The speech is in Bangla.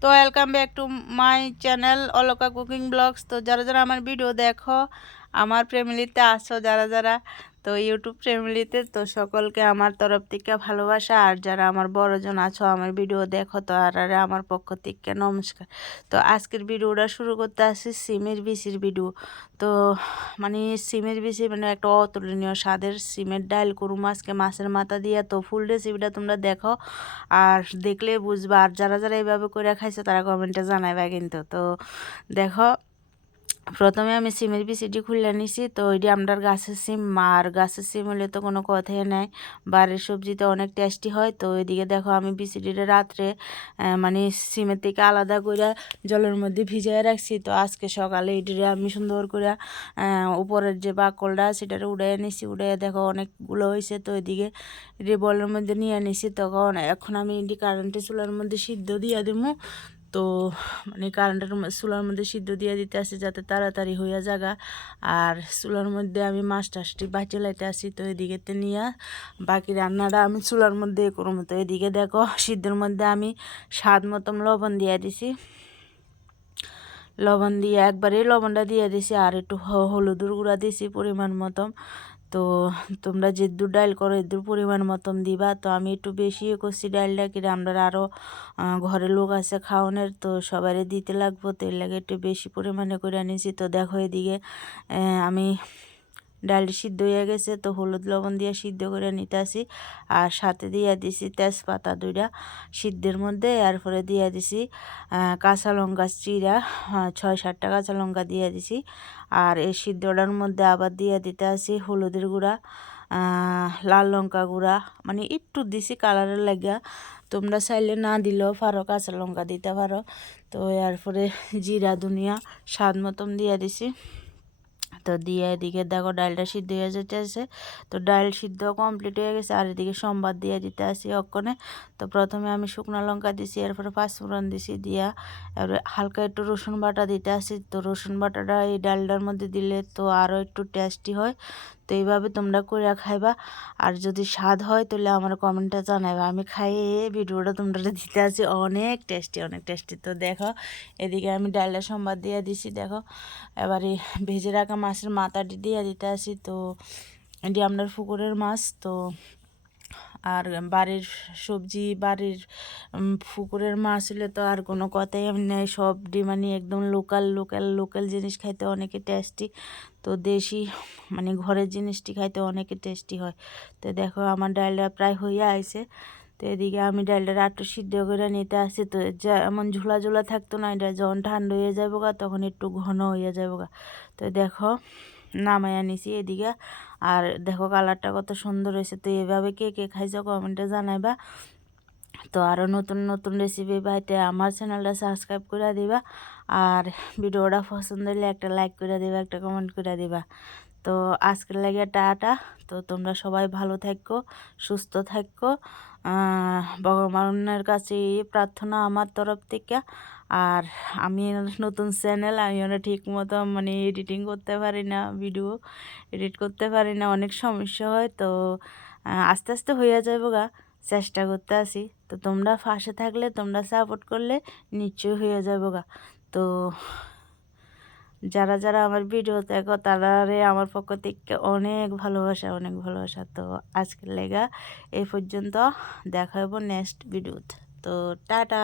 তো welcome back to my channel Alka cooking blogs. তো যারা যারা আমার ভিডিও দেখো, আমার ফ্যামিলিতে আছো যারা যারা, তো ইউটিউব ফ্যামিলিতে, তো সকলকে আমার তরফ থেকে ভালোবাসা। আর যারা আমার বড়জন আছো আমার ভিডিও দেখো, তো আর আমার পক্ষ থেকে নমস্কার। তো আজকের ভিডিওটা শুরু করতে আসি সিমের বিচির ভিডিও। তো মানে সিমের বিচি মানে একটা অতুলনীয় স্বাদের সিমের ডাল করুম আজকে মাছের মাথা দিয়ে। তো ফুল রেসিপিটা তোমরা দেখো, আর দেখলে বুঝবা। আর যারা যারা এইভাবে করে খাইছে তারা কমেন্টে জানাইবা কিন্তু। তো দেখো, প্রথমে আমি সিমের বিচিটি খুলে নিছি। তো ওইটি আমার গাছের সিম, আর গাছের সিম হলে তো কোনো কথাই নাই, বাড়ির সবজিতে অনেক টেস্টি হয়। তো ওইদিকে দেখো আমি বিচিটিটা রাত্রে মানে সিমের থেকে আলাদা করে জলের মধ্যে ভিজিয়ে রাখছি। তো আজকে সকালে এটিরে আমি সুন্দর করে উপরের যে বাকলটা সেটা উড়াইয়ে নিছি। উড়াইয়ে দেখো অনেকগুলো হয়েছে। তো ওইদিকে এটি বলের মধ্যে নিয়ে নিছি। তখন এখন আমি এটি কারেন্টের চুলার মধ্যে সিদ্ধ দিয়ে দেবো। তো মানে কারেন্টের চুলার মধ্যে সিদ্ধ দিয়ে দিতে আসি যাতে তাড়াতাড়ি হইয়া জাগা। আর চুলার মধ্যে আমি মাছ টাছটি বাঁচে লাইতে আসি। তো এদিকে নিয়ে বাকি রান্নাটা আমি চুলার মধ্যে করবো। তো এদিকে দেখো সিদ্ধের মধ্যে আমি স্বাদ মতন লবণ দিয়ে দিছি। লবণ দিয়ে একবারেই লবণটা দিয়ে দিছি, আর একটু হলুদের গুঁড়া দিছি পরিমাণ মতন। তো তোমরা যেদুর ডাইল করো এদুর পরিমাণ মতন দিবা। তো আমি একটু বেশি করছি ডাইলটা, কি আমরা আরও ঘরের লোক আছে খাওয়ানোর, তো সবারই দিতে লাগবো। তো এর লাগে একটু বেশি পরিমাণে করে নিয়েছি। তো দেখো এদিকে আমি ডালটি সিদ্ধ হয়ে গেছে। তো হলুদ লবণ দিয়ে সিদ্ধ করে নিতে আসি, আর সাথে দিয়ে দিছি তেজপাতা দুইটা সিদ্ধের মধ্যে। এরপরে দিয়ে দিছি কাঁচা লঙ্কা চিরা 6-7টা কাঁচা লঙ্কা দিয়ে দিছি। আর এই সিদ্ধটার মধ্যে আবার দিয়ে দিতে আসি হলুদের গুঁড়া, লাল লঙ্কা গুঁড়া, মানে একটু দিছি কালারের লাগিয়া। তোমরা চাইলে না দিলেও পারো, কাঁচা লঙ্কা দিতে পারো। তো এরপরে জিরা ধনিয়া স্বাদ মতন দিয়ে দিছি। তো দিয়ে এদিকে দেখো ডালটা সিদ্ধ হয়ে যেতেছে। তো ডাল সিদ্ধ কমপ্লিট হয়ে গেছে। আর এদিকে সম্বাদ দিয়ে দিতে আসি অক্ষণে। তো প্রথমে আমি শুকনো লঙ্কা দিছি, এরপরে পাঁচফোড়ন দিছি, দিয়া এবারে হালকা একটু রসুন বাটা দিতে আসি। তো রসুন বাটাটা এই ডালটার মধ্যে দিলে তো আরও একটু টেস্টি হয়। তো এইভাবে তোমরা করে খাইবা। আর যদি স্বাদ হয় তাহলে আমার কমেন্টে জানাইবা। আমি খাইয়ে ভিডিওটা তোমরা দিতে আসি, অনেক টেস্টি অনেক টেস্টি। তো দেখো এদিকে আমি ডালটা সম্বাদ দিয়ে দিছি। দেখো এবারে ভেজে রাখা মাছের মাথাটি দিয়ে দিতে আসি। তো এটি আপনার পুকুরের মাছ। তো আর বাড়ির সবজি, বাড়ির পুকুরের মাছ হলে তো আর কোনো কথাই নেই। সব মানে একদম লোকাল লোকাল লোকাল জিনিস খাইতে অনেকে টেস্টি। তো দেশি মানে ঘরের জিনিসটি খাইতে অনেকে টেস্টি হয়। তো দেখো আমার ডালটা প্রায় হইয়া আইছে। তো এদিকে আমি ডালটা একটু সিদ্ধ করে নিতে আসি। তো এমন ঝোলা ঝোলা থাকতো না, এটা যখন ঠান্ডা হয়ে যাবো গা তখন একটু ঘন হয়ে যাবো গা। তো দেখো নামাইয়া নিছি এদিকে। আর দেখো কালারটা কত সুন্দর হয়েছে। তো এভাবে কে কে খাইছো কমেন্টে জানাইবা। তো আরও নতুন নতুন রেসিপি পাইতে আমার চ্যানেলটা সাবস্ক্রাইব করে দিবা। আর ভিডিওটা পছন্দ হলে একটা লাইক করে দিবা, একটা কমেন্ট করে দিবা। তো আজকের লাগে টাটা। তো তোমরা সবাই ভালো থাকো, সুস্থ থাকো। ভগবানের কাছে প্রার্থনা আমার তরফ থেকে। আর আমি নতুন চ্যানেল, আমি ঠিক মতো মানে এডিটিং করতে পারি না, ভিডিও এডিট করতে পারি না, অনেক সমস্যা হয়। তো আস্তে আস্তে হইয়া যাবো গা, চেষ্টা করতে আসি। তো তোমরা পাশে থাকলে, তোমরা সাপোর্ট করলে নিশ্চয়ই হয়ে যাবো গা। তো যারা যারা আমার ভিডিও দেখো তারারে আমার পক্ষ থেকে অনেক ভালোবাসা অনেক ভালোবাসা। তো আজকের লেগা এই পর্যন্ত, দেখা হবো নেক্সট ভিডিওতে। তো টাটা।